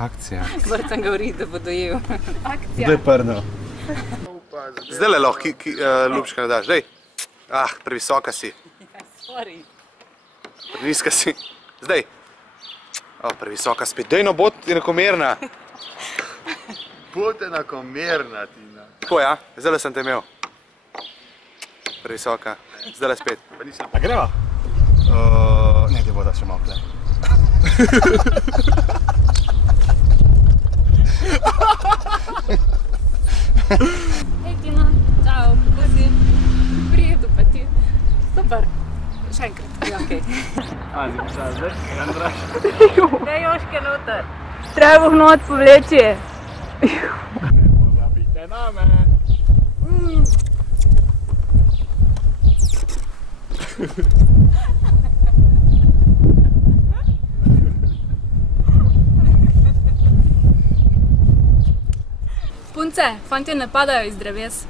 Akcija. Vrcem govori, da bo dojel. Akcija. Kdo je prnil? Zdaj le lahko, ljubčka ne daš. Dej. Previsoka si. Sorry. Preniska si. Zdaj. Previsoka spet. Dej no, bod enakomerna. Bod enakomerna, Tina. Tako ja, zdaj le sem te imel. Previsoka. Zdaj le spet. A greva? Ne, te voda še malo tle. Hej Tina, čau, kako si? Prijedu pa ti. Super. Še enkrat. Ja, okej. Azi, šta zdaj? Andraš? Daj Joške noter. Treba v not povleči. Ne pozabite name. Punce, fantje ne padajo iz dreves.